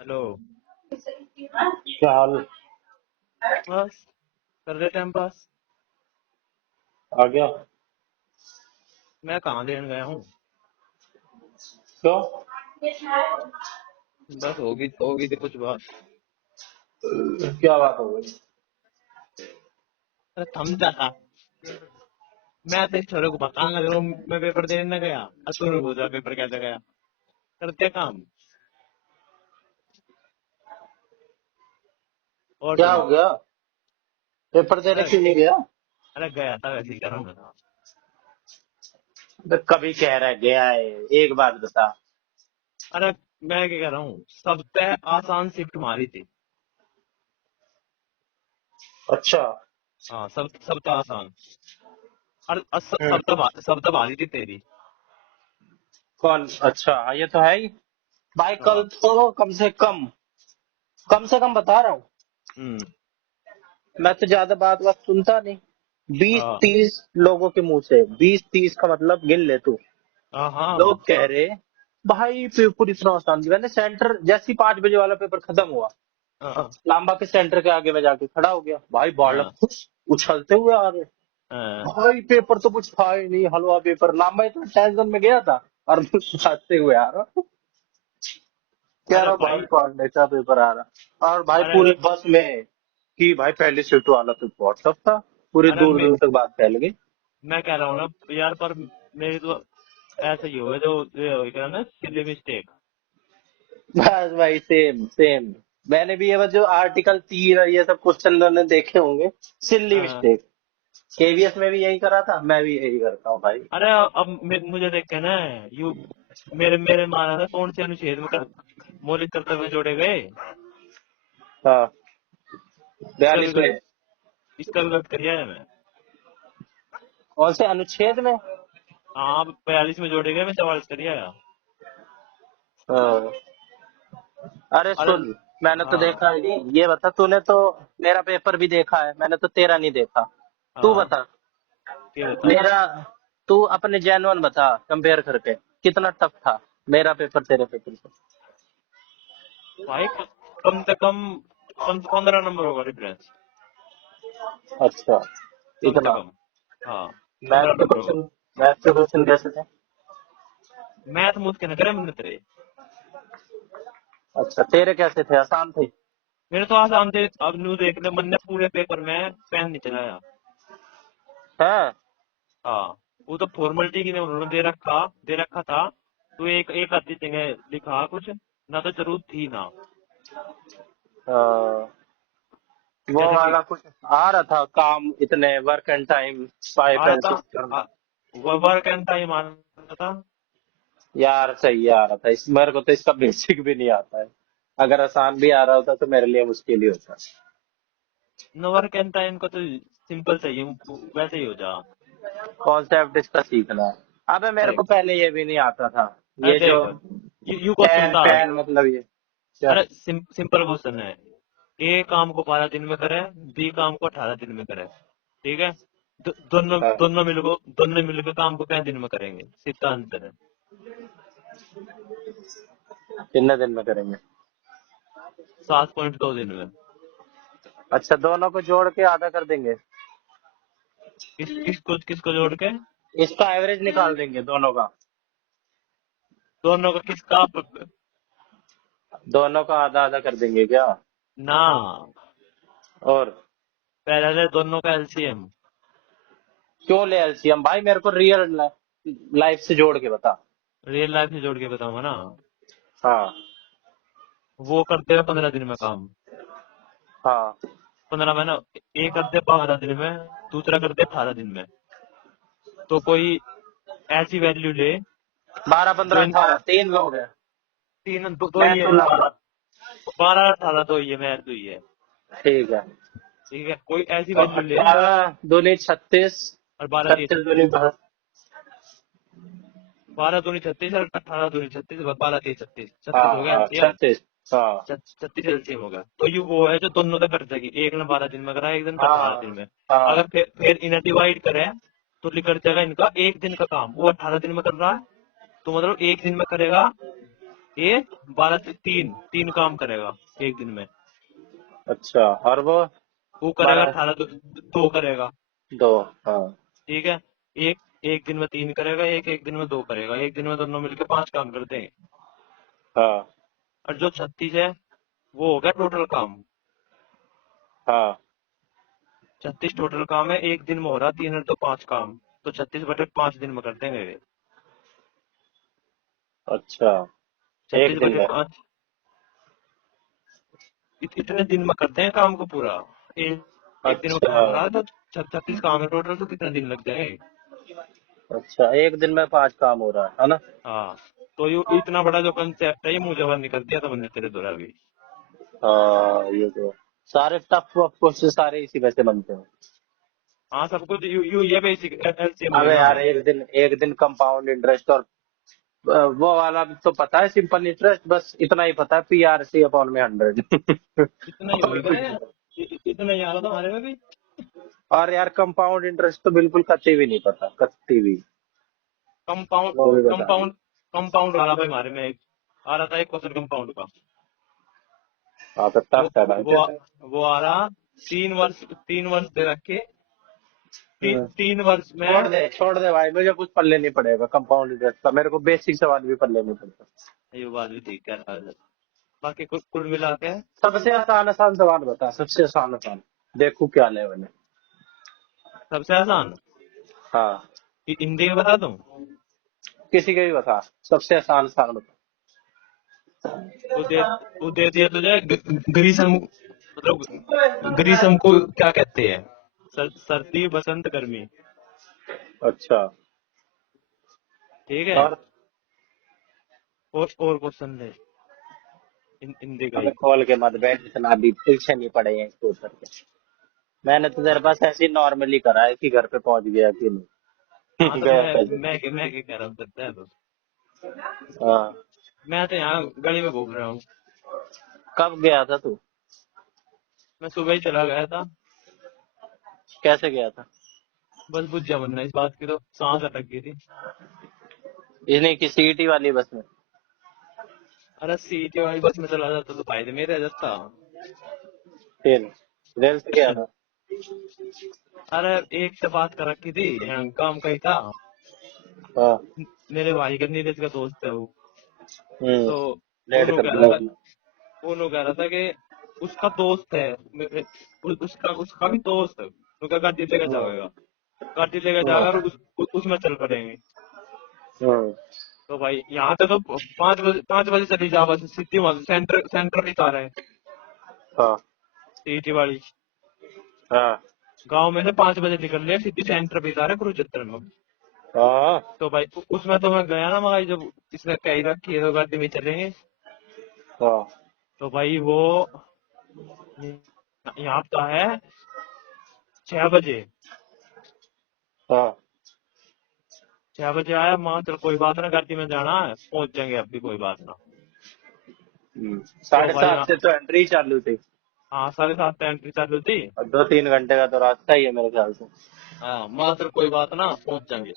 Hello. क्या हाल? बस कर रहे टाइम पास। आ गया? मैं कहाँ देने गया हूँ। क्यों? बस होगी थी कुछ बात। क्या बात हो गई? अरे थम जाता। मैं तो इस छोरे को बताने लग रहा हूँ मैं पेपर देने न गया। तूने पूछा पेपर कैसे गया। करते काम। और क्या हो सुना। गया? पेपर देने अरे क्यों नहीं गया? अरे गया था वैसे ही कर रहा हूँ। तो कभी कह रहा है गया है। एक बात बता। अरे मैं क्या कह रहा हूँ सबसे आसान शिफ्ट मारी थी। अच्छा। हाँ सबसे आसान। और हम्म। सब तो भारी थी तेरी। कौन? अच्छा, हाँ, ये तो है ही। भाई कल हाँ। तो कम से कम बता रहा हूँ। हम्म। मैं तो ज्यादा बात बात सुनता नहीं। बीस हाँ तीस लोगों के मुंह से 20-30 का मतलब गिन ले तू। हाँ हाँ लोग कह रहे भाई पेपर इतना आसान दिया। मैंने सेंटर जैसे ही 5 बजे वाला पेपर खत्म हुआ, हाँ लांबा के सेंटर के आगे में जाके खड़ा हो गया। भाई बालक हाँ खुश उछलते हुए आ रहे। हाँ। भाई पेपर तो कुछ था ही नहीं, हलवा पेपर। लांबा इतना टेंशन में गया था और हंसते हुए आ रहा। कह अरे रहा भाई भाई। पढ़ने का पेपर आ रहा। और भाई अरे पूरे बस में कि भाई पहली सीट वाला तो बहुत टफ था। पूरी अरे दूर दूर तक बात फैल गई। मैं कह रहा हूँ ना यार पर मेरी तो ऐसा ही होगा जो ये हो गया ना सिली मिस्टेक। बस भाई सेम सेम। मैंने भी ये जो आर्टिकल 3 और ये सब क्वेश्चन मैंने देखे होंगे। सिल्ली मिस्टेक। केवीएस में भी यही करा था, मैं भी यही करता हूँ भाई। अरे अब मुझे देख के ना यू मेरे मेरे मारा था कौन से अनुच्छेद में मौलिक कर्तव्य जोड़े गए। हाँ। इसका भी 42 में? इसका भी गलत किया है मैं। कौन से अनुच्छेद में? हाँ 42 में जोड़े गए मैं 44 करिए आया। हाँ। अरे अरे सुन, मैंने तो हाँ देखा ही नहीं। ये बता, तूने तो मेरा पेपर भी देखा है, मैंने तो तेरा नहीं देखा। तू हाँ बता ये बता। मेरा। तू अपने जेन्युइन बता, कंपेयर करके कितना टफ था मेरा पेपर तेरे पेपर से। भाई कम से कम 15 नंबर होगा डिफरेंस। अच्छा, कम से इतना? कम। हाँ मैथ 15 के नंबर होगा। क्वेश्चन मैथ के क्वेश्चन कैसे थे? मैथ मुझ के न करे मैंने तेरे। अच्छा, तेरे कैसे थे? आसान थे? मेरे तो आसान थे अब न्यू देख ले मैंने पूरे पेपर में पेन नहीं चलाया। हैं? हाँ वो तो फॉर्मेलिटी की उन्होंने दे रखा था। तो एक आधी जगह लिखा कुछ ना तो जरूरत थी ना। अ, वो जैसे कि वाला कुछ आ रहा था काम, इतने वर्क एंड टाइम, फाइव आ रहा एंड था सिक्स करना। वर्क एंड टाइम आ रहा था। यार सही आ रहा था। इस मेरे को तो इसका बेसिक भी नहीं आता है। अगर आसान भी आ रहा होता तो मेरे लिए मुश्किल ही होता। नो वर्क एंड टाइम का तो सिंपल चाहिए वैसे ही हो जा। कॉन्सेप्ट इसका सीखना है। अबे मेरे को देख पहले ये भी नहीं आता था। अरे ये जो देख यू क्वेश्चन टैन था। टैन मतलब ये क्या? अरे सिंपल क्वेश्चन है। ए काम को 12 दिन में करे बी काम को 18 दिन में करे। ठीक है। हाँ, दोनों मिलकर काम को 5 दिन में करेंगे सीधा अंतर है। कितने दिन में करेंगे? 7.2 दिन में। अच्छा, दोनों को जोड़ के आधा कर देंगे। किसको जोड़ के। इसका एवरेज निकाल देंगे दोनों का। दोनों का किसका दोनों का आधा आधा कर देंगे क्या? ना। और पहले दोनों का एलसीएम। क्यों ले एलसीएम भाई? मेरे को रियल लाइफ से जोड़ के बता। रियल लाइफ से जोड़ के बताऊंगा ना। हाँ। वो करते हैं 15 दिन में काम। हाँ। 15 में ना। एक करते 12 दिन में दूसरा करते 18 दिन में। तो कोई ऐसी वैल्यू ले 12 जो 15 इन 18 3 लोग हैं। दो मैं ही है तो ला। 12 18 दो ही है मैं दो ही है। ठीक है। ठीक है कोई ऐसी तो वैल्यू ले 18 दूनी 36। और 12 36 दूनी 12 दूनी 36 और 18 दूनी 36 12 3 36 36 हो गया हाँ, एलसीएम। 36। हाँ। 36 एलसीएम होगा तो ये वो है जो दोनों का कर देगी एक ने 12 दिन में करा एक दिन का 18 दिन हाँ। में। अगर हाँ। फिर इन्हें डिवाइड करें तो निकल जाएगा इनका एक दिन का काम वो 18 दिन में कर रहा है। तो मतलब एक दिन में करेगा ये 12 से 3 3 काम करेगा एक दिन में। अच्छा, और वो करेगा बारह 18, दो करेगा। दो। हाँ। ठीक है। एक एक दिन में 3 करेगा, एक एक दिन में 2 करेगा, एक दिन में दोनों मिलकर 5 काम करते हैं। हाँ। और जो 36 है वो हो गया टोटल काम। हाँ। 36 टोटल काम है, एक दिन में हो रहा 3 और 2 5 काम। तो 36/5 दिन में कर देंगे वे। अच्छा, एक छत्तीस दिन बटे में। पाँच इतने दिन में करते हैं काम को पूरा। एक दिन में अच्छा। काम हो रहा है तो 36 काम है टोटल, तो कितने दिन लग जाएंगे। अच्छा, एक दिन में 5 काम हो रहा है ना? हाँ। तो ये इतना बड़ा जो कंसेप्ट है ये मुझे बाहर निकल दिया था मैंने तेरे द्वारा भी। हाँ, ये तो सारे टफ वफ क्वेश्चन सारे इसी में से बनते हैं। हाँ, सब कुछ यू ये बेसिक एलसीएम हुई अबे ना। यार, एक दिन कंपाउंड इंटरेस्ट और वो वाला भी तो पता है, सिंपल इंटरेस्ट, बस इतना ही पता है, PRC अपॉन में 100। इतना ही और होगी क्या कुछ नहीं। यार? इतना ही आ रहा था हमारे में भी। और यार, कंपाउंड इंटरेस्ट तो बिल्कुल कतई भी नहीं पता, कतई भी। कंपाउंड वो भी बता। कंपाउंड कंपाउंड वाला भाई हमारे में आ रहा था एक क्वेश्चन कंपाउंड का। हाँ, तो वो टफ है भाई वो फिर। वो आ रहा 3 वर्ष दे रखे। हम्म। 3 वर्ष में। छोड़ दे भाई, मुझे कुछ पल्ले नहीं पड़ेगा कंपाउंड इंटरेस्ट का, मेरे को बेसिक सवाल भी पल्ले नहीं पड़ता। ये बात भी ठीक है। बाकी कुल कुल मिला के सबसे आसान आसान सवाल बता, सबसे आसान आसान। देखू क्या लेवल है। सबसे आसान हाँ। हिंदी में बता दूं। किसी के भी बता, सबसे आसान आसान बता। वो दे वो दे दिया तुझे ग्रीष्म, मतलब ग्रीष्म को क्या कहते हैं? सर्दी, बसंत, गर्मी। अच्छा। ठीक है। और और क्वेश्चन ले हिंदी का हमें ही। खोल के मत बैठ, इतना भी पीछे नहीं पड़े हैं इसके ऊपर के। मैंने तो तेरे हाँ। पास ऐसे ही नॉर्मली करा है कि घर पे पहुंच गया कि हाँ, नहीं। तो गया मैं कैसे? मैं क्या कह रहा हूँ करता है तो। हाँ। मैं तो यहाँ गली में घूम रहा हूँ। कब गया था तू? मैं सुबह ही चला गया था। कैसे गया था? बस बुझ जा बनना इस बात की, तो सांस अटक गई थी। इन्हीं की सीटी वाली बस में? अरे सीटी वाली बस में चला जाता तो फायदे में रह जाता। फिर रेल से गया था? अरे एक से बात कर रखी थी, काम का ही था। हाँ। मेरे भाई का नीरज का दोस्त है वो। हम्म। तो लेट उन्होंने कर कह दिया रहा था उसने। उन्होंने कह रहा था कि उसका दोस्त है उसका उसका भी दोस्त है, तो क्या गाड़ी लेकर हम्म। जाएगा। गाड़ी लेकर जाकर हम्म। उसमें चल पड़ेंगे। हम्म। तो भाई यहाँ से तो 5 बजे चली जा बस, सीधी वहां से सेंटर सेंटर ही आ रहा है हाँ। सीटी वाली। हाँ। गांव में से 5 बजे निकल लिया, सीधी सेंटर पे आ रहा है कुरुक्षेत्र में। हाँ। तो भाई उसमें तो मैं गया ना भाई, जब इसने कही रखी है तो गाड़ी में चलेंगे। हाँ। तो भाई वो यहाँ का है 6 बजे। हाँ। 6 बजे आया, माँ चल कोई बात ना, गाड़ी में जाना है, पहुंच जाएंगे, अब भी कोई बात ना। तो साढ़े भाई 7 से तो एंट्री चालू थी। हाँ, 7:30 पे एंट्री चालू थी। और 2-3 घंटे का तो रास्ता ही है मेरे ख्याल से। हाँ, माँ चल कोई बात ना, पहुंच जाएंगे।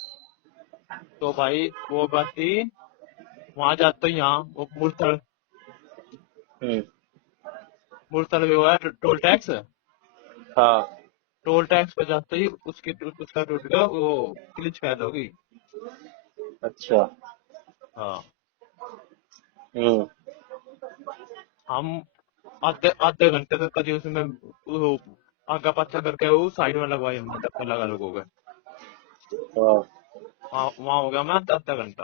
तो भाई वो बात थी, वहां जाते तो यहाँ वो हम्म। मुड़तल भी हुआ है टोल टैक्स। हाँ। टोल टैक्स पे जाते ही उसका टूट गया वो, क्लिच फैल होगी। अच्छा। हाँ। हम्म। हम आधे आधे घंटे तक कभी उसमें वो आगा पाछा करके वो साइड में लगवाई, हमने धक्का लगा लोगों के। हाँ। वहाँ वहाँ हो गया मैं आधा घंटा।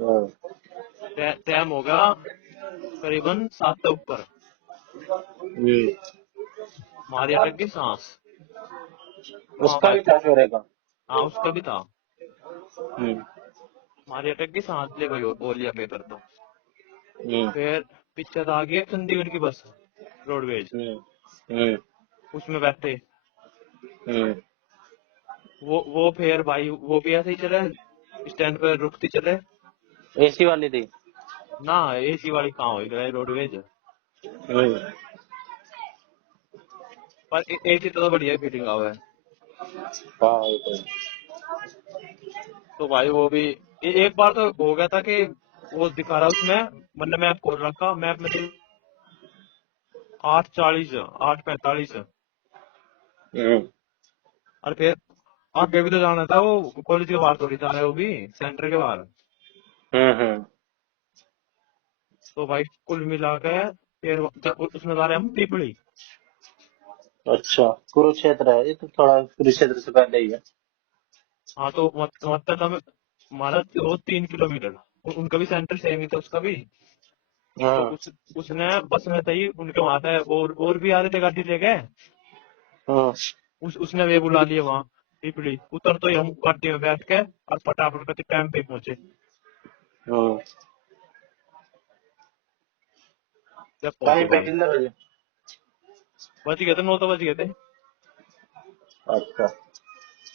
हाँ। टाइम हो गया करीबन 7 से ऊपर। हम्म। हमारी अटक गई सांस वहाँ उसका भी बैठे। था शोरे का? हाँ, उसका भी था। हम्म। हमारी अटक गई सांस, ले गई और लिया पेपर तो। हम्म। फिर पीछे से आ गई चंडीगढ़ की बस, रोडवेज। हम्म। हम्म। उसमें बैठे। हम्म। वो फिर भाई वो भी ऐसे ही चले, स्टैंड पे रुकती चले। एसी वाली थी? ना एसी वाली कहाँ होगी रोडवेज। हम्म। पर एसी तो बढ़िया फीलिंग आवे। हाँ, वो तो है। तो भाई वो भी एक बार तो हो गया था कि वो दिखा रहा उसमें, मतलब मैप खोल रखा, मैप में तो 8:40, 8:45। हम्म और फिर आगे भी तो जाना था, वो कॉलेज के बाहर थोड़ी जा रहा है, वो भी सेंटर के बाहर। हम्म। तो भाई कुल मिला के फिर उसमें जा रहे हैं हम पीपली। अच्छा, कुरुक्षेत्र है ये तो, थोड़ा कुरुक्षेत्र से पहले ही है। हाँ तो मतलब हम हमारा वो 3 किलोमीटर, उनका भी सेंटर सेम ही था उसका भी। तो हाँ उसने बस में थी उनके वहां था, और भी आ रहे थे गाड़ी लेके। हाँ उसने वे बुला लिए वहां पीपली, उतर तो ही हम गाड़ी में बैठ के और फटाफट करके टाइम पे पहुंचे। हाँ। जब पहुंचे टाइम पे भाई, कितने बजे? बच गए थे, 9 तो बज गए थे। अच्छा।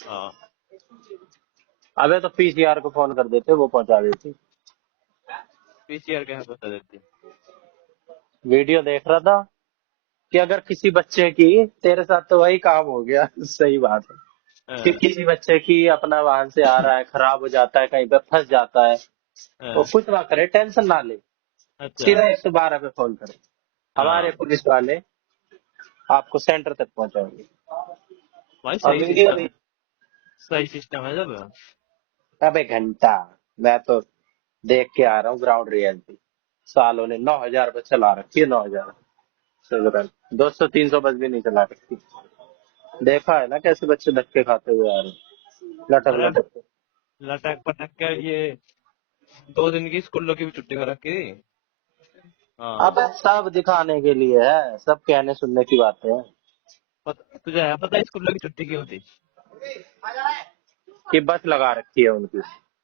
हाँ। अबे तो पीसीआर को फोन कर देते, वो पहुंचा देती। पीसीआर क्या बता देती। वीडियो देख रहा था कि अगर किसी बच्चे की, तेरे साथ तो वही काम हो गया सही बात है, कि हाँ, किसी बच्चे की अपना वाहन से आ रहा है, खराब हो जाता है, कहीं पे फंस जाता है, वो हाँ, कुछ ना करे, टेंशन ना ले, अच्छा। सीधा 112 पे फोन करे, हमारे हाँ पुलिस वाले आपको सेंटर तक पहुंचाएंगे। भाई, और सही वीडियो सिस्टम भी। है, सही सिस्टम है जब। अबे घंटा, मैं तो देख के आ रहा हूँ ग्राउंड रियलिटी। सालों ने 9,000 बस चला रखी है, 9,000। 200-300 बस भी नहीं चला रखी। देखा है ना कैसे बच्चे धक्के खाते हुए आ रहे हैं, लटक अरे लटक के। लटक पटक के ये 2 दिन की स्कूलों की भी छुट्टी कर रखी थी। हाँ। अबे सब दिखाने के लिए है, सब कहने सुनने की बातें हैं। तुझे है पता है स्कूलों की छुट्टी क्यों थी? कि बस लगा रखी है उनकी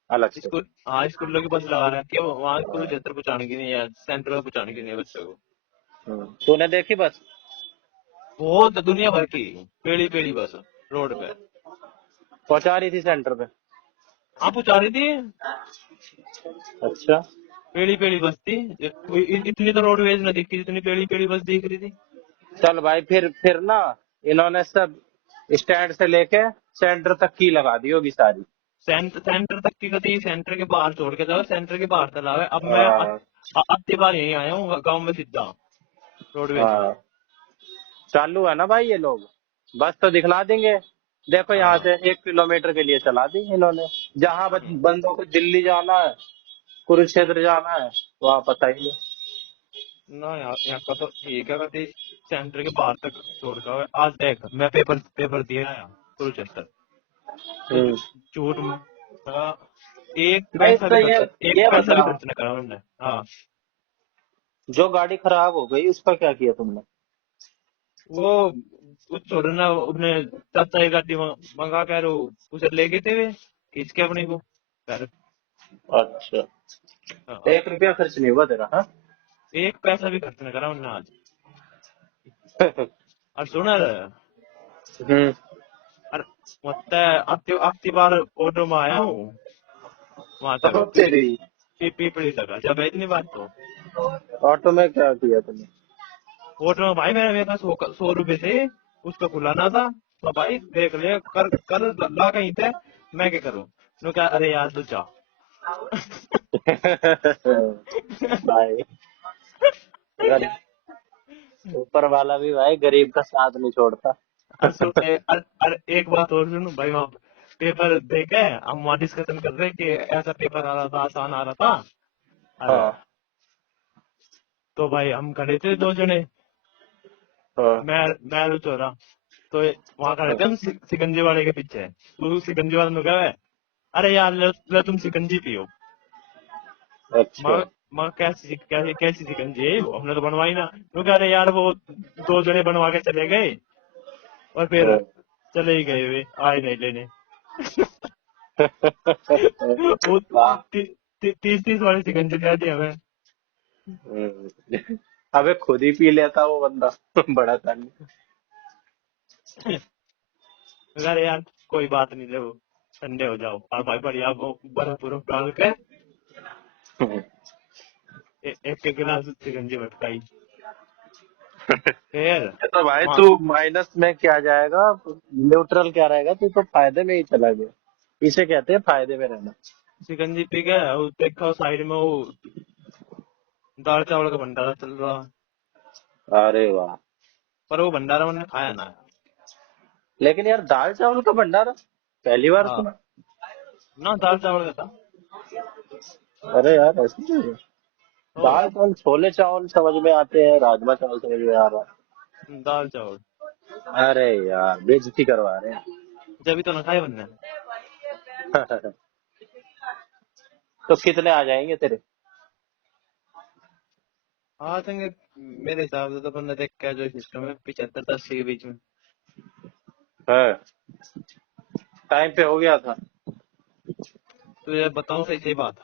अलग से। स्कूल, हाँ स्कूलों की बस लगा रखी है, वहाँ स्कूल क्षेत्र पहुंचाने की नहीं है, सेंटर में पहुंचाने की नहीं है बच्चों को। तूने देखी बस? बहुत दुनिया भर की पेड़ी पेड़ी बस रोड पे। पहुंचा रही थी सेंटर पे? हाँ पहुंचा रही थी, अच्छा। पेड़ी पेड़ी बस थी। इतनी तो रोडवेज न दिखती जितनी पेड़ी पेड़ी बस दिख रही थी। चल भाई, फिर ना, इन्होंने सब स्टैंड से लेके सेंटर तक की लगा दी होगी सारी। सेंटर तक की गति, सेंटर के बाहर छोड़ के जाओ, सेंटर के बाहर चला है। अब मैं हाँ अत्ती बार यहीं आया हूँ गाँव में सीधा, रोडवेज में। हाँ। चालू है ना भाई ये लोग, बस तो दिखला देंगे। देखो यहाँ हाँ। से 1 किलोमीटर के लिए चला दी इन्होंने। जहाँ हम्म। बंदों को दिल्ली जाना है, कुरुक्षेत्र जाना है, वहाँ पता ही नहीं। ना यार, यहाँ का तो ठीक है कहते, सेंटर के बाहर तक छोड़ का है। आज देख मैं पेपर पेपर दिया आया कुरुक्षेत्र, तो हम्म। झूठ एक भाई पैसा तो भी खर्च, एक ये पैसा भी बता, खर्च न करा उन्होंने। हाँ। जो गाड़ी खराब हो गई उसका क्या किया तुमने? वो उस छोड़ ना, अपने चाचा की गाड़ी मंगा कर उसे ले गए थे वे, खींच के अपने को घर। अच्छा, हाँ। 1 रुपया खर्च नहीं हुआ तेरा? हाँ। एक पैसा भी खर्च न करा उन्होंने आज। और सुना हम्म। और मतलब अब बार ऑटो में आया हूँ वहां तक, तो तेरी पीपड़ी तक जब है इतनी बात तो। ऑटो में क्या किया तुमने? ऑटो में भाई मेरे पास 100 रुपए थे, उसको खुलाना था। तो भाई देख ले, कर ला कहीं थे, मैं क्या करूँ। नो क्या, अरे यार तू जा। भाई, ऊपर वाला भी भाई गरीब का साथ नहीं छोड़ता। अरे एक बात और सुनो भाई, वहाँ पेपर देखे हम वहाँ डिस्कशन कर रहे हैं कि ऐसा पेपर आ रहा था, आसान आ रहा था। अरे हाँ तो भाई हम खड़े थे 2 जने, हाँ मैं चोरा। तो वहां खड़े थे हम सिकंजी वाले के पीछे। तो सिकंजी वाले ने कहा, अरे यार ले तुम सिकंजी पियो। अच्छा। माँ माँ कैसी शिकंजी है, हमने तो बनवाई ना। तो कह रहे यार वो 2 जने बनवा के चले गए, और फिर हाँ। चले ही गए वे, आए नहीं लेने। वो वाह। 30-30 वाली शिकंजी दिया थी हमें। अबे खुद ही पी लेता वो बंदा बड़ा था नहीं। अरे यार कोई बात नहीं, ले वो ठंडे हो जाओ, और भाई बढ़िया वो बर्फ बुर्फ डाल के एक एक गिलास शिकंजी मटकाई। फिर तो भाई वहाँ, तू माइनस में क्या जाएगा, न्यूट्रल क्या रहेगा, तू तो फायदे में ही चला गया। इसे कहते हैं फायदे में रहना। शिकंजी पी के वो देखा साइड में वो दाल चावल का भंडारा चल रहा। अरे वाह। पर वो भंडारा मैंने खाया ना। लेकिन यार दाल चावल का भंडारा पहली बार हाँ सुना। ना, दाल चावल का था। अरे यार ऐसे नहीं है। ओ, दाल चावल छोले चावल समझ में आते हैं, राजमा चावल समझ में आ रहा दाल चावल। है। अरे यार बेइज्जती करवा रहे जब भी तो ना खाए बनने। हैं। तो कितने आ जाएंगे तेरे? हाँ चंगे, मेरे हिसाब से तो बंदा देख के जो सिस्टम है 75-80 के बीच में। है टाइम पे हो गया था। तो ये बताऊं सही सही बात।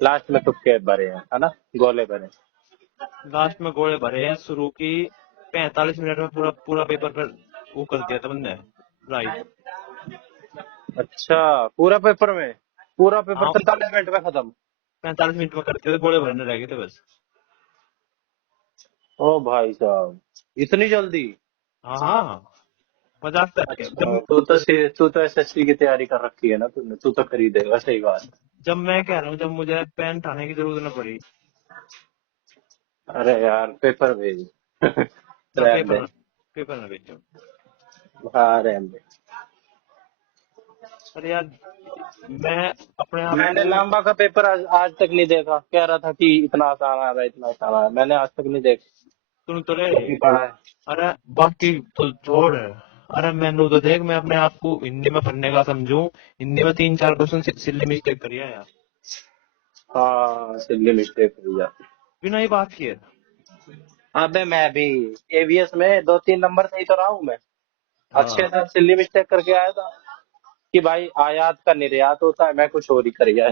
लास्ट में तुक्के भरे हैं है ना, गोले भरे। लास्ट में गोले भरे हैं, शुरू की 45 मिनट में पूरा पूरा पेपर कर वो कर दिया था बंदे। राइट। अच्छा पूरा पेपर हाँ 43 मिनट में खत्म। 45 मिनट में करते थे, गोले भरने रह गए थे बस। ओ भाई साहब, इतनी जल्दी? हाँ हाँ, मजाक कर के अच्छा तू तो एसएससी की तैयारी कर रखी है ना तूने, तू तो खरीदेगा, सही बात है। जब मैं कह रहा हूँ, जब मुझे पेन उठाने की जरूरत न पड़ी। अरे यार पेपर भेज। ना रहने दे। पेपर न भेजो। हाँ रहने दे। अरे यार, मैं अपने आप मैंने को लांबा का पेपर आज तक नहीं देखा, कह रहा था कि इतना आसान आ रहा है, इतना आसान आ रहा है, मैंने आज तक नहीं देखा। सुन तो ले। नहीं पढ़ा है। अरे बाकी तो छोड़। अरे मैंने तो देख, मैं अपने आप को हिंदी में पढ़ने का समझूं, हिंदी में 3-4 क्वेश्चन सिल्ली मिस्टेक करिए यार, हाँ सिल्ली मिस्टेक हुई जाती। बिना ही बात किए। अबे मैं भी एवीएस में 2-3 नंबर सही तो रहा हूँ मैं। अच्छे हाँ से सिल्ली मिस्टेक करके आया था कि भाई आयात का निर्यात होता है, मैं कुछ और ही कर गया।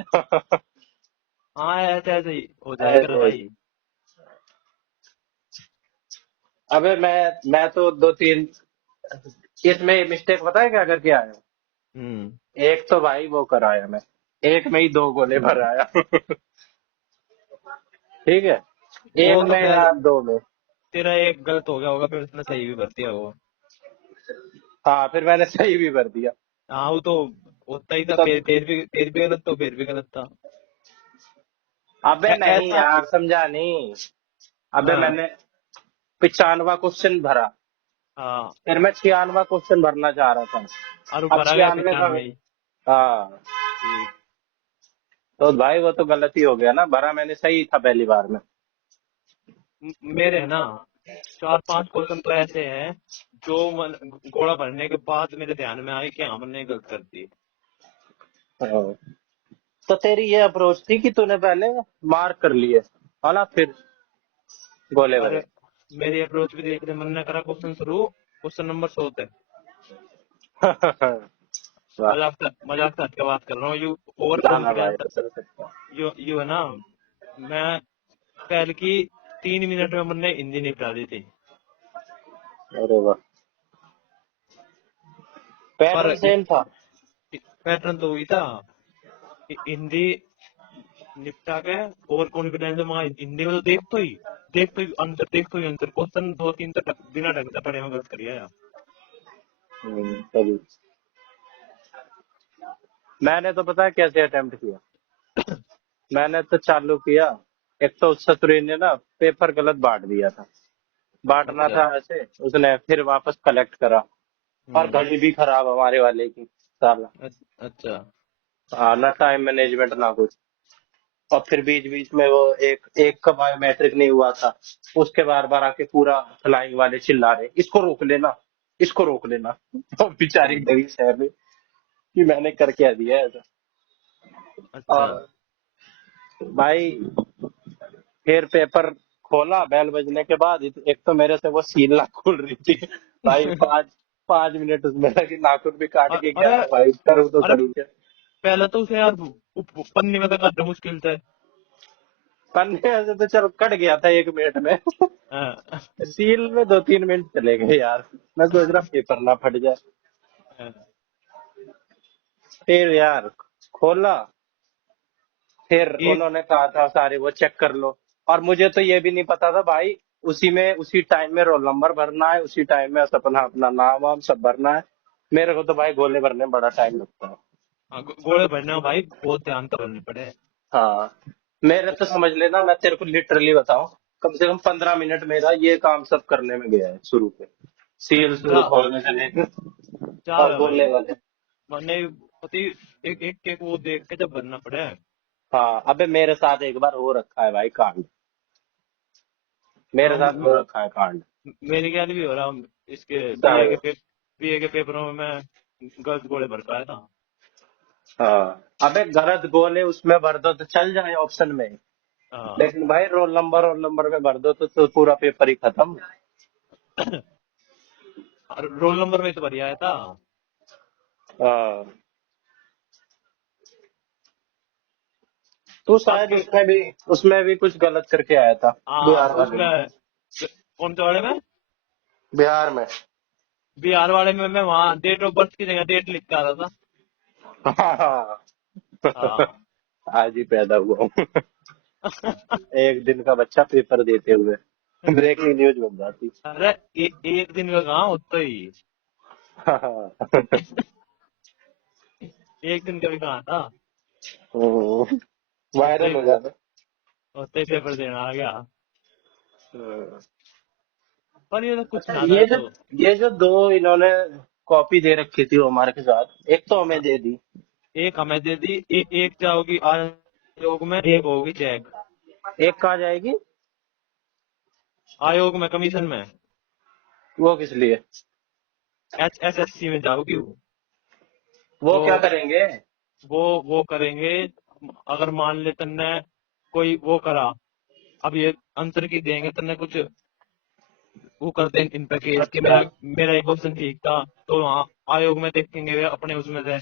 हाँ, ऐसे ऐसे ही हो जाया कर ऐसे भाई। ऐसे। अबे मैं तो 2-3 इसमें मिस्टेक पता है क्या करके आया हूँ? हम्म। एक तो भाई वो कराया मैं, एक में ही 2 गोले भर आया। ठीक है, वो एक तो में खैर या 2 में। तेरा एक गलत हो गया होगा, फिर उसने सही भी भर दिया वो। हाँ फिर मैंने सही भी भर दिया। हाँ वो तो होता ही था, तो फिर भी गलत, तो फिर भी गलत था। अबे नहीं ऐसा। यार समझा नहीं। अबे हाँ मैंने 95 क्वेश्चन भरा, हाँ, फिर मैं 96 क्वेश्चन भरना चाह रहा था। और अब भरा गया 96 का। 95 ही। हाँ ठीक। तो भाई वो तो गलत ही हो गया ना, भरा मैंने सही था पहली बार में। मेरे है ना 4-5 क्वेश्चन तो ऐसे हैं जो घोड़ा भरने के बाद मेरे ध्यान में आए कि हाँ मैंने गलत कर दी। हाँ। तो तेरी ये अप्रोच थी कि तूने पहले मार्क कर लिए है ना, फिर गोले अरे भरे। मेरी अप्रोच भी देख रहे, मन ने करा क्वेश्चन शुरू, क्वेश्चन नंबर 100 तक। वाह। मजाक से हट के बात कर रहा हूँ, यू ओवर ना ना भाई कॉन्फिडेंस। तो कर सकता यू है ना। मैं पहले की 3 मिनट में मैंने हिंदी निपटा दी थी। हूँ। अरे वाह, पर पैटर्न सेम था। पैटर्न तो हुई था, हिंदी निपटा के ओवर कॉन्फिडेंस में हिंदी में तो देख तो ही आंसर क्वेश्चन 2-3 तक बिना ढंग से पढ़े में गलत करिए यार। तभी मैंने तो पता है कैसे अटेम्प्ट किया। मैंने तो चालू किया, एक तो उस छतरी ने ना पेपर गलत बांट दिया था, बांटना अच्छा। था ऐसे, उसने फिर वापस कलेक्ट करा। और हम्म। घड़ी भी खराब हमारे वाले की साला। अच्छा। ना टाइम मैनेजमेंट ना कुछ। और फिर बीच बीच में वो एक एक का बायोमेट्रिक नहीं हुआ था, उसके बार बार आके पूरा फ्लाइंग वाले चिल्ला रहे, इसको रोक लेना, इसको रोक लेना। तो बेचारी हम्म। डरी शहर में कि मैंने कर क्या दिया ऐसा। अच्छा। और भाई फिर पेपर खोला बेल बजने के बाद, एक तो मेरे से वो सील ना खुल रही थी। भाई 5 5 मिनट उसमें लगे, नाखून भी काट के गया अरे था भाई, करूँ तो अरे, करूँ क्या। पहले तो उसे यार पन्नी में तो काटना मुश्किल था। पन्ने से तो चल कट गया था 1 मिनट में। हाँ, सील में 2-3 मिनट चले गए यार, मैं सोच रहा पेपर ना फट जाए। हाँ। फिर यार खोला, फिर एक उन्होंने कहा था सारे वो चेक कर लो। और मुझे तो ये भी नहीं पता था भाई, उसी टाइम में रोल नंबर भरना है, उसी टाइम में अपना अपना नाम वाम सब भरना है। मेरे को तो भाई गोले भरने में बड़ा टाइम लगता है। हाँ, गोले भरने में भाई बहुत ध्यान तो भरने पड़े। हाँ, मेरे तो समझ लेना, मैं तेरे को लिटरली बताऊं, कम से कम 15 मिनट मेरा ये काम सब करने में गया है शुरू पे, सील जा खोलने से लेकर जा और रहा भाई, गोले वाले। वरने पति एक एक एक वो देख के जब भरना पड़े। हाँ, अबे मेरे साथ एक बार हो रखा है भाई कांड, मेरे हाँ, साथ हो रखा है कांड। मेरे ख्याल भी हो रहा, इसके सारे। बीए के पेपरों में मैं गलत गोले भर पाया था। हाँ, अबे गलत गोले उसमें भर दो तो चल जाए ऑप्शन में, हाँ। लेकिन भाई रोल नंबर में भर दो तो पूरा पेपर ही खत्म। और रोल नंबर में तो भर आया था। हाँ, तू शायद आपके उसमें भी कुछ गलत करके आया था, हाँ बिहार वाले में। उसमें कौन से वाले में? बिहार में। बिहार वाले में मैं वहाँ डेट ऑफ बर्थ की जगह डेट लिख के आ रहा था। हाँ। हाँ। आज ही पैदा हुआ हूँ। एक दिन का बच्चा पेपर देते हुए ब्रेकिंग न्यूज बन जाती। अरे एक दिन का कहाँ होता ही, हाँ। एक दिन का भी कहाँ था। होते वायरल ही हो जाता। होते ही पेपर देना आ गया। पर ये तो कुछ अच्छा, ना था ये जो तो। ये जो दो इन्होंने कॉपी दे रखी थी वो हमारे के साथ, एक तो हमें दे दी। एक हमें दे दी, एक जाओगी आयोग में, एक होगी चेक। एक कहाँ जाएगी? आयोग में, कमीशन में, वो किस लिए? HSSC में जाओगी वो। वो क्या तो करेंगे? वो करेंगे। अगर मान ले तन्ने कोई वो करा, अब ये आंसर की देंगे तन्ने कुछ वो करते हैं इन पे केस कि मेरा एक क्वेश्चन ठीक था, तो वहाँ आयोग में देखेंगे वे अपने उसमें से।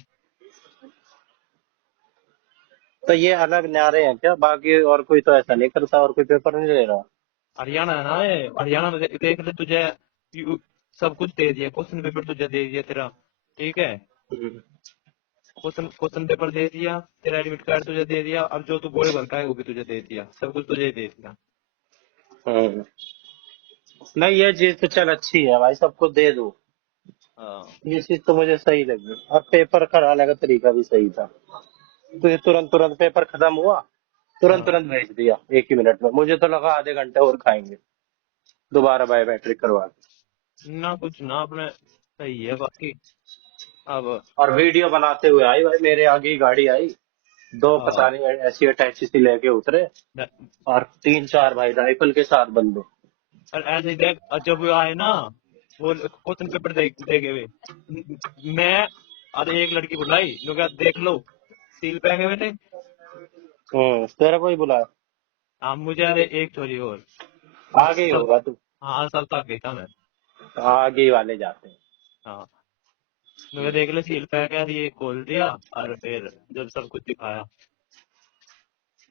तो ये अलग न्यारे हैं क्या? बाकी और कोई तो ऐसा नहीं करता, और कोई पेपर नहीं ले रहा? हरियाणा है ना ये, हरियाणा में देख ले तुझे सब कुछ दे दिया, क्वेश्चन पेपर तुझे दे दिया तेरा, ठीक है, हम्म। क्वेश्चन क्वेश्चन पेपर दे दिया, तेरा एडमिट कार्ड तुझे दे दिया, अब जो तू गोले भर का है वो भी तुझे दे दिया, सब कुछ तुझे दे दिया। हम्म। नहीं, ये चीज तो चल अच्छी है भाई, सबको दे दो। हाँ। ये चीज तो मुझे सही लगी, और पेपर कराने का तरीका भी सही था। तो ये तुरंत तुरंत पेपर खत्म हुआ, तुरंत हाँ तुरंत भेज दिया 1 ही मिनट में। मुझे तो लगा आधे घंटे और खाएंगे दोबारा बायोमेट्रिक करवा के। ना, कुछ ना, अपने सही है बाकी। अब और वीडियो बनाते हुए आई भाई, मेरे आगे ही गाड़ी आई, दो पता हाँ, नहीं ऐसी अटैची सी लेके उतरे, और 3 4 भाई राइफल के साथ बंदूक। और ऐसे ही देख, और जब वो आए ना, वो क्वेश्चन पेपर देखे हुए, मैं और एक लड़की बुलाई, जो क्या देख लो, सील पहने हुए थे। तेरा कोई बुलाया? हाँ, मुझे अरे एक छोरी और, आगे ही सब, होगा तू। हाँ सब तक गई था मैं। आगे ही वाले जाते हैं। हाँ, मुझे देख ले सील पहन के, ये खोल दिया, और फिर जब सब कुछ दिखाया।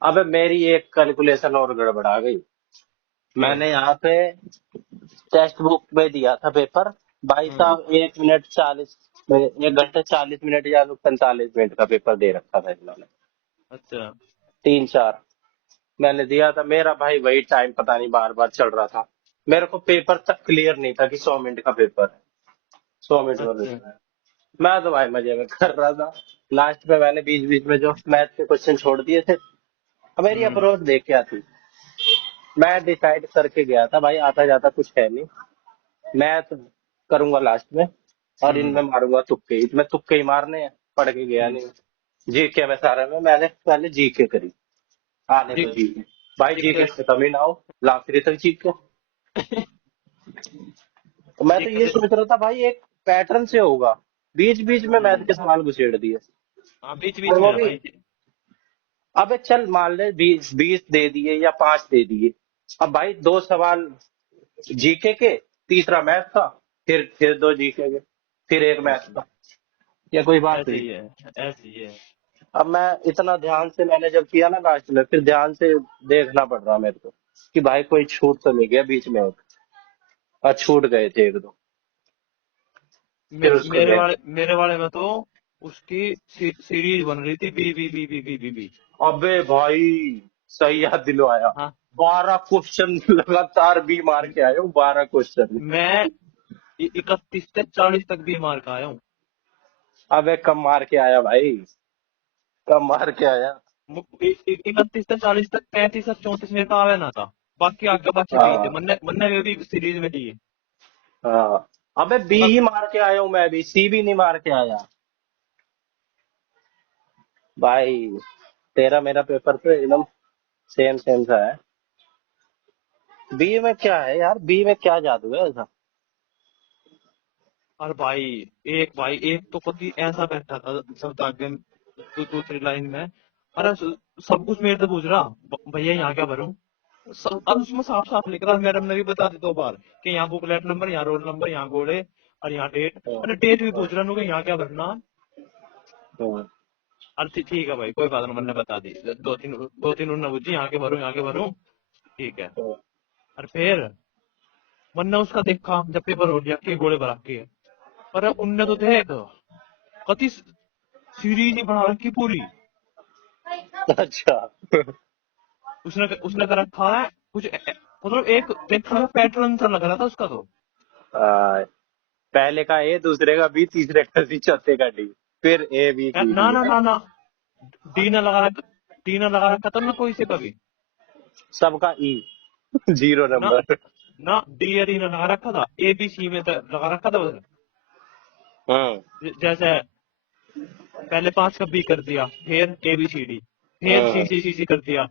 अबे मेरी एक कैलकुलेशन और गड़बड़ा गई। क्या? मैंने यहाँ पे टेक्स्ट बुक में दिया था पेपर, भाई हम्म। साहब 1 घंटे 40 मिनट या 45 मिनट का पेपर दे रखा था इन्होंने। अच्छा। 3 4 मैंने दिया था, मेरा भाई वही टाइम पता नहीं बार बार चल रहा था। मेरे को पेपर तक क्लियर नहीं था कि 100 मिनट का पेपर है, 100 मिनट में अच्छा। पेपर है। मैं तो भाई मजे में कर रहा था। लास्ट में मैंने बीच बीच में जो मैथ के क्वेश्चन छोड़ दिए थे। अब मेरी हम्म। अप्रोच देख क्या थी, मैं डिसाइड करके गया था भाई, आता जाता कुछ है नहीं, मैथ करूंगा लास्ट में, और हम्म। इनमें मारूंगा तुक्के ही। मैं तुक्के ही मारने हैं, पढ़ के गया हम्म। नहीं। जीके में सारे में मैंने पहले जीके करी, आने जी, दो जीके। भाई जीके जीके खत्म ही ना हो, आखिरी तक जीके। तो मैं तो जीके ये से। सोच रहा था भाई एक पैटर्न से होगा, बीच बीच में मैथ हम्म। के सवाल घुसेड़ दिए। हाँ, बीच और बीच में वो है भी, भाई। अबे चल मान ले 20 20 दे दिए या 5 दे दिए, अब भाई 2 सवाल जीके के, तीसरा मैथ का, फिर 2 जीके के, फिर एक मैथ हम्म। का। या कोई बात ऐसे हुई? ही है, ऐसे ही है। अब मैं इतना ध्यान से मैंने जब किया ना लास्ट में, फिर ध्यान से देखना पड़ रहा मेरे को कि भाई कोई छूट तो नहीं गया बीच में, और छूट गए थे एक दो, फिर उसको देख। मेरे वाले में तो उसकी सीरीज बन रही थी, B B B B B B B. अबे भाई, सही याद दिलवाया। हाँ, 12 क्वेश्चन लगातार भी मार के आए हूँ, 12 क्वेश्चन। मैं 31 से 40 तक भी मार का आया हूँ। अबे कम मार के आया भाई। कब मार के आया? 31 तक 40 तक 33 तक 34 मेरे का आवे ना था। बाकी आगे पाछे बी थे, हाँ मन्ने मन्ने वे भी सीरीज में लिए। हाँ। अबे बी मतलब ही मार के आया हूँ मैं भी, सी भी नहीं मार के आया भाई। तेरा मेरा पेपर तो एकदम सेम सेम सा है। बी में क्या है यार, बी में क्या जादू है ऐसा? और भाई एक तो कभी ऐसा बैठा था सब आगे दूसरी लाइन में। अरे सब कुछ मेरे से पूछ रहा, भैया यहाँ क्या भरूं? अब उसमें साफ साफ लिख रहा, मैडम ने भी बता दी 2 बार कि यहाँ बुकलेट नंबर, यहाँ रोल नंबर, यहाँ घोड़े और यहाँ डेट। हाँ, अरे डेट भी हाँ, पूछ रहा हूँ कि यहाँ क्या भरना। हाँ, अरे ठीक है भाई, कोई बात नहीं, मैंने बता दी। दो तीन उन्होंने पूछी, यहाँ के भरूं, ठीक है। हाँ। और फिर मैंने उसका देखा जब पेपर हो गया कि घोड़े भरा के। अरे उनने तो देख कति सीरीज ही बना रखी पूरी। अच्छा। उसने उसने कर रखा है कुछ मतलब एक देखने पैटर्न सा लग रहा था उसका तो। आ, पहले का ए, दूसरे का बी, तीसरे का सी, चौथे का डी, फिर ए बी सी ना डी ना है। ना ना, डी ना लगा रखा, डी ना लगा रखा था ना कोई से कभी। सबका ई, जीरो ना नंबर। ना, डी या डी ना लगा रखा था, ए बी सी में तो लगा रखा था बस। हम्म जैसे पहले 5 का बी कर दिया, फिर ए बी सी डी, फिर हम्म सी कर दिया,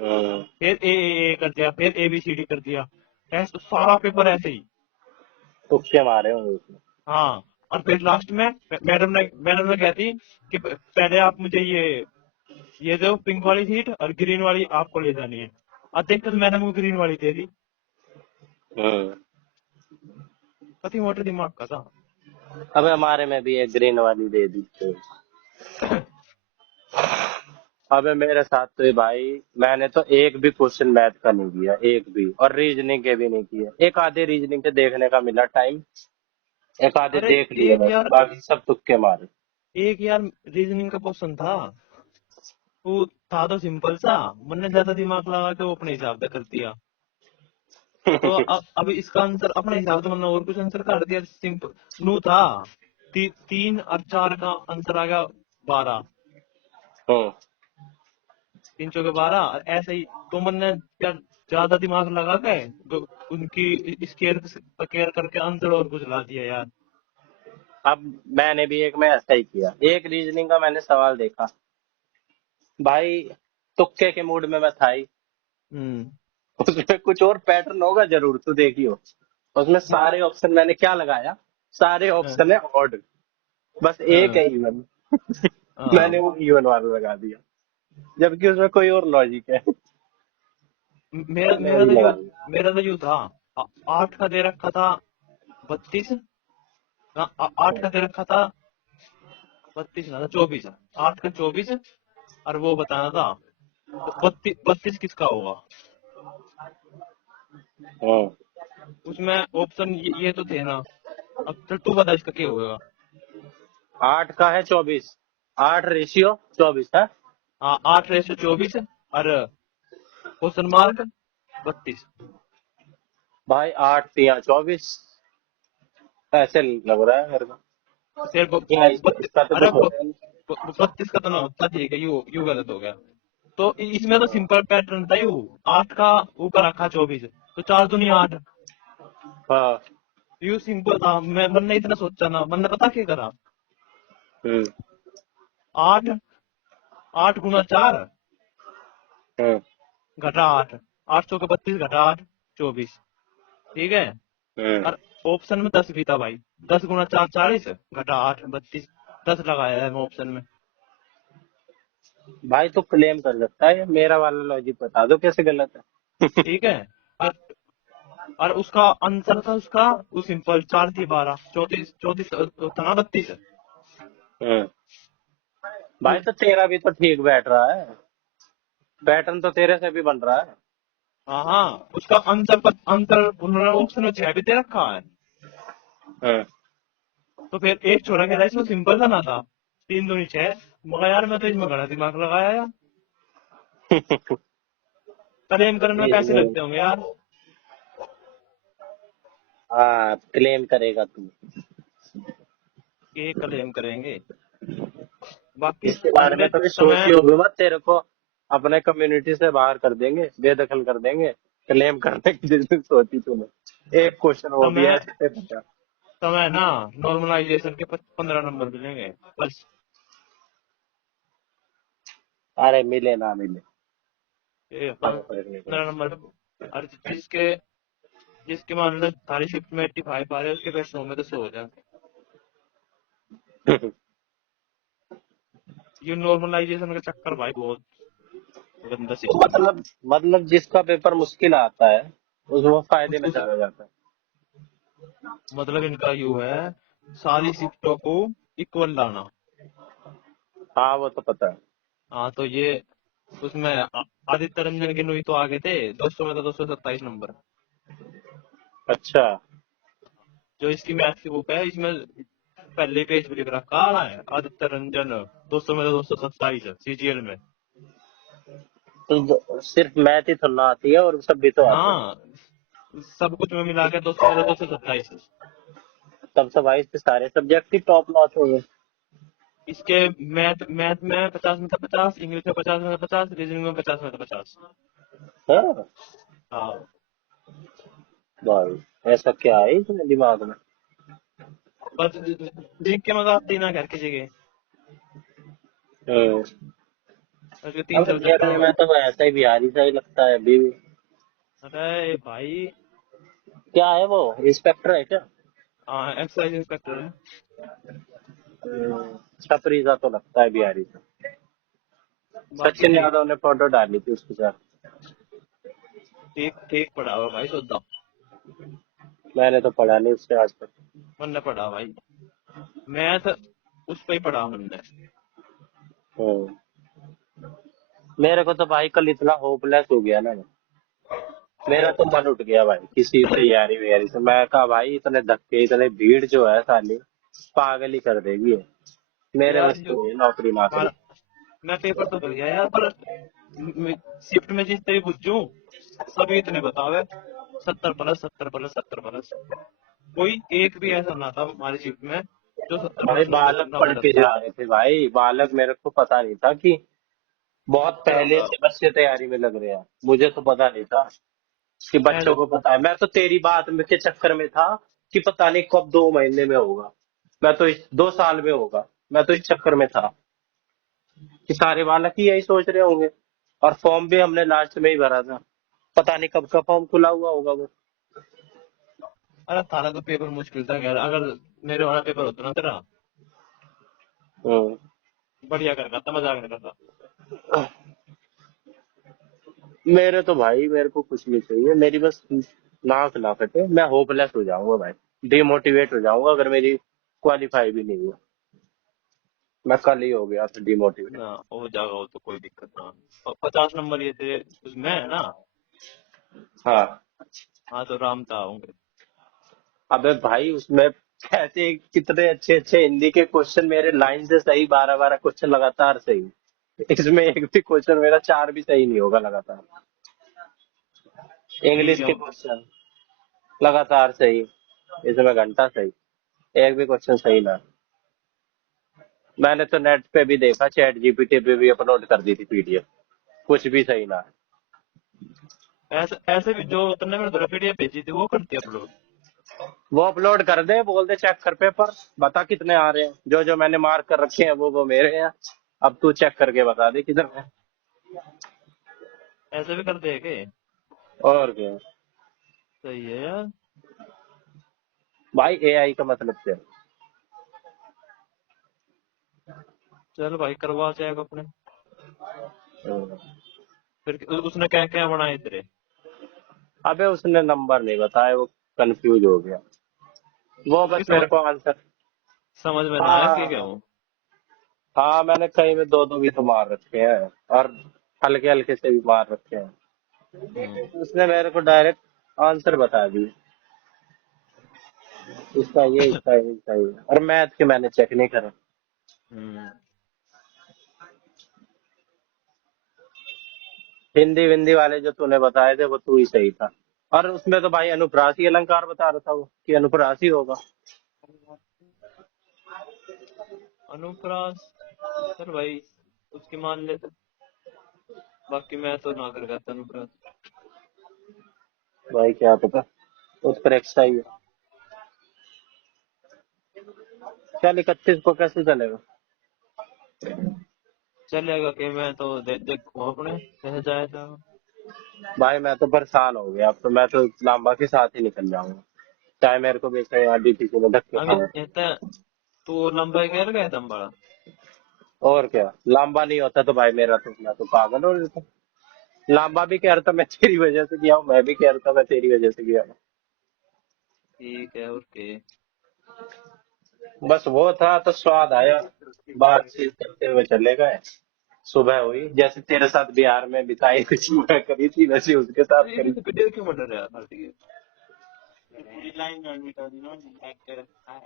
हम्म। फिर ए कर दिया, फिर ए बी सी डी कर दिया। ऐसे तो सारा पेपर ऐसे ही। तुक्के मारे होंगे उसने। हाँ, और फिर लास्ट में मैडम ने कहती कि पहले आप मुझे ये दो पिंक वाली सीट और ग्रीन वाली आपको ले जानी है। और देख कर मैडम को ग्रीन वाली दे दी। हम्म। कति मोटे दिमाग का था। अबे हमारे में भी एक ग्रीन वाली दे दी तो। अबे मेरे साथ तो ये भाई, मैंने तो एक भी क्वेश्चन मैथ का नहीं किया, एक भी, और रीजनिंग के भी नहीं किए। एक आधे रीजनिंग के देखने का मिला टाइम, एक आधे अरे देख लिए बस, बाकी सब तुक्के मारे। एक यार रीजनिंग का क्वेश्चन था, वो था तो सिंपल सा। मैंने ज्यादा दिमाग लगा के वो अपने हिसाब से कर दिया। तो अब इसका आंसर अपने हिसाब से मैंने और कुछ आंसर कर दिया, सिंपल नू था। 3 और 4 का आंसर आ गया 12। हम्म 3 चौके 12 और ऐसे ही। तो मैंने ज्यादा दिमाग लगा के उनकी स्केयर स्केयर करके आंसर और कुछ ला दिया यार। अब मैंने भी एक में ऐसा ही किया, एक रीजनिंग का मैंने सवाल देखा भाई, तुक्के के मूड में मैं था ही। हम्म। उसमें कुछ और पैटर्न होगा जरूर, तू देखियो। उसमें सारे ऑप्शन मैंने क्या लगाया, सारे हाँ ऑप्शन है ऑड, बस एक हाँ है इवन। मैंने हाँ। वो इवन वाला लगा दिया, जबकि उसमें कोई और लॉजिक है। मेरा मैंने मेरा वही तो लगा यू दिया। मेरा तो यू था। 8 का दे रखा था 32। 8 का दे रखा था 32 ना था 24। 8 का 24 और वो बताना था 32 किसका होगा। हम्म। उसमें ऑप्शन ये तो थे ना। अब चल तू बता इसका क्या होगा। 8 का है 24, 8/24 है। हाँ, 8/24 और क्वेश्चन मार्क 32। भाई 8 × 3 = 24, ऐसे लग रहा है मेरे को। फिर या बत्तीस, इसका तो अरे कुछ होगा नहीं। 32 का तो ना होता, ठीक है, यू गलत हो गया। तो इसमें तो सिंपल पैटर्न था यू। 8 का ऊपर रखा 24, तो 4 दूनी 8। हाँ। यू सिंपल था। मैंने इतना सोचा ना, मैंने पता क्या करा। हम्म 8, 8 × 4 हम्म घटा 8, 8 × 32 घटा 8, 24, ठीक है। हम्म। और ऑप्शन में 10 भी था भाई। 10 × 4 40 घटा 8 32। 10 लगाया है मैं ऑप्शन में। भाई तू क्लेम कर सकता है, मेरा वाला लॉजिक बता दो कैसे गलत है। ठीक है। और, और उसका आंसर था उसका वो सिंपल 4 थी 12 34 34 था ना 32। हम्म। भाई तो तेरा भी तो ठीक बैठ रहा है, पैटर्न तो तेरे से भी बन रहा है। हाँ हाँ, उसका आंसर उन्होंने ऑप्शन में 6 भी दे रखा है। हम्म। तो फिर एक छोड़ा गया था, इसमें सिंपल सा ना था। 3 दूनी 6। मगर यार मैं तो इसमें घना दिमाग लगाया यार। क्लेम करने में पैसे इसमें लगते होंगे यार। हाँ, क्लेम करेगा तू। ये क्लेम करेंगे। बाकी इसके बारे अगले में कभी समय सोची होगी मत, तेरे को अपने कम्युनिटी से बाहर कर देंगे, बेदखल कर देंगे, क्लेम करने की जिस दिन सोची तूने। एक क्वेश्चन वो भी समय ऐसे थे बचा। समय ना नॉर्मलाइजेशन के 15 नंबर मिलेंगे बस। अरे मिले ना मिले, ये हमें फर्क नहीं 15 नंबर। और जिसके जिसके मान लो सारी शिफ्ट में 85 आ रहे हैं, उसके पास 100 में तो 100 हो जाए। पड़ेगा। ये नॉर्मलाइजेशन का चक्कर भाई बहुत गंदा तो सिस्टम है। मतलब जिसका पेपर मुश्किल आता है उस वो फायदे उस, में उस चला जाता है। मतलब इनका यू है सारी शिफ्टों को इक्वल लाना। हाँ वो तो पता है। हाँ तो ये उसमें आदित्य रंजन के नुई तो आगे थे 200 में तो 227 नंबर। अच्छा। जो इसकी मैथ की बुक है इसमें पहले पेज पे लिख रखा है आदित्य रंजन 200 में तो 227 सीजीएल में। तो सिर्फ मैथ ही थोड़ा आती है और सब भी तो आते हैं। हाँ सब कुछ में मिला के 200 में तो 227। तब सब आइस पे सारे सब्जेक्ट ही टॉप नॉच हो गए। इसके मैथ मैथ में 50 में था 50, इंग्लिश में 50 में था 50, रीजनिंग में 50 में था 50। हाँ हाँ भाई, ऐसा क्या है इसमें दिमाग में। बस देख के मजा आती ना घर की जगह। हम्म। उसके 3 अब सब्जेक्ट देखने हैं। में तो ऐसा ही बिहारी सा ही लगता है अभी भी। अरे भाई क्या है वो, इंस्पेक्टर है क्या। हाँ एक्साइज इंस्पेक्टर है। छपरी सा तो लगता है बिहारी सा। बाकी सचिन ठीक यादव ने फोटो डाली थी उसके साथ। ठीक ठीक पढ़ा हुआ भाई सोदा। मैंने तो पढ़ा नहीं उससे आज तक। मैंने पढ़ा भाई मैथ उस पे ही पढ़ा हमने। हम्म। मेरे को तो भाई कल इतना होपलेस हो गया ना, मेरा तो मन उठ गया भाई किसी तैयारी वैयारी से। मैं कहा भाई इतने धक्के इतने भीड़ जो है साली पागल ही कर देगी ये। मेरे यार बस की जो नहीं नौकरी नाकरी। हमारा मैं पेपर तो भर गया यार पर शिफ्ट में जितने भी पूछूं सभी इतने बतावे 70 प्लस 70 प्लस 70 प्लस। कोई एक भी ऐसा ना था हमारी शिफ्ट में जो 70 भाई प्लस बालक पढ़ नंबर के रखता। जा रहे थे भाई, बालक मेरे को पता नहीं था कि बहुत अच्छा पहले से बच्चे तैयारी में लग रहे हैं। मुझे तो पता नहीं था कि बच्चों ऐसा को पता है। मैं तो तेरी बात में के चक्कर में था कि पता नहीं कब 2 महीने में होगा, मैं तो इस 2 साल में होगा। मैं तो इस चक्कर में था कि सारे बालक ही यही सोच रहे होंगे। और फॉर्म भी हमने लास्ट में ही भरा था, पता नहीं कब का फॉर्म खुला हुआ होगा वो। अरे थारा तो पेपर मुश्किल था यार अगर मेरे वाला पेपर होता ना तेरा हम्म। बढ़िया कर करता मजाक नहीं करता। मेरे तो भाई मेरे को कुछ नहीं चाहिए, मेरी बस नाक ना कटे, मैं होपलेस हो जाऊंगा भाई, डिमोटिवेट हो जाऊंगा अगर मेरी क्वालिफाई भी नहीं हुआ। मैं कल ही हो गया था डिमोटिवेट। ना हो जाएगा वो तो कोई दिक्कत ना। 50 नंबर ये तेरे उसमें है ना। हाँ। हाँ तो राम था होंगे। अबे भाई उसमें कैसे कितने अच्छे अच्छे हिंदी के क्वेश्चन मेरे लाइन से सही, 12 12 क्वेश्चन लगातार सही। इसमें एक भी क्वेश्चन मेरा 4 भी सही नहीं होगा लगातार। ठीक इंग्लिश है के क्वेश्चन लगातार सही, इसमें घंटा सही, एक भी क्वेश्चन सही ना। मैंने तो नेट पे भी देखा, चैट जीपीटी पे भी अपलोड कर दी थी पीडीएफ, कुछ भी सही ना। ऐसे ऐसे भी जो तुमने मेरे पीडीएफ भेजी थी वो करती अपलोड। वो अपलोड कर दे, बोल दे चेक कर पेपर, बता कितने आ रहे हैं। जो जो मैंने मार्क कर रखे हैं वो मेरे हैं। अब तू चेक करके बता दे किधर है। ऐसे भी करते हैं के। और क्या। सही है यार। भाई एआई का मतलब क्या है? चल भाई करवा चेक अपने। हम्म। फिर उसने क्या क्या बनाए तेरे। अबे उसने नंबर नहीं बताया, वो कंफ्यूज हो गया। वो उसकी बस मेरे समझ को आंसर। समझ में ना आया कि क्या हाँ। हूँ। हाँ मैंने कहीं में दो दो भी तो मार रखे हैं, और हल्के हल्के से भी मार रखे हैं। हम्म उसने मेरे को डायरेक्ट आंसर बता दी, इसका ये इसका ये इसका ये, और मैथ के मैंने चेक नहीं करा। हम्म। हिंदी विंदी वाले जो तूने बताए थे वो तू ही सही था। और उसमें तो भाई अनुप्रासी अलंकार बता रहा था वो कि अनुप्रासी होगा। अनुप्रास सर भाई उसकी मान ले तो, बाकी मैं तो ना कर करता हूँ। भाई क्या पता, उस पर एक्स्ट्रा ही है। चल 31 को कैसे चलेगा? चलेगा कि मैं तो देखो अपने कह जाएगा। भाई मैं तो परेशान हो गया, अब तो मैं तो लांबा के साथ ही निकल जाऊंगा, चाहे मेरे को भी कहीं आरडीटीसी में धक्के अगर खाओ। कहता तू लंबाई कह रहा है तुम बड़ा। और क्या, लांबा नहीं होता तो भाई मेरा तो, मैं तो पागल हो जाता। लांबा भी कह रहा था मैं तेरी वजह से गया हूँ, मैं भी कह रहा था मैं तेरी वजह से गया हूँ। ठीक है ओके। बस वो था तो स्वाद आया, बातचीत करते हुए चले गए। सुबह हुई जैसे तेरे साथ बिहार में बिताई थी सुबह करी थी, वैसे उसके साथ अरे करी। ये वीडियो क्यों बन रहा है यार, ठीक है पूरी लाइन ना मिटा दी ना, एक्टर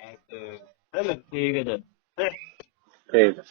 एक्टर। चल ठीक है चल। ठीक है।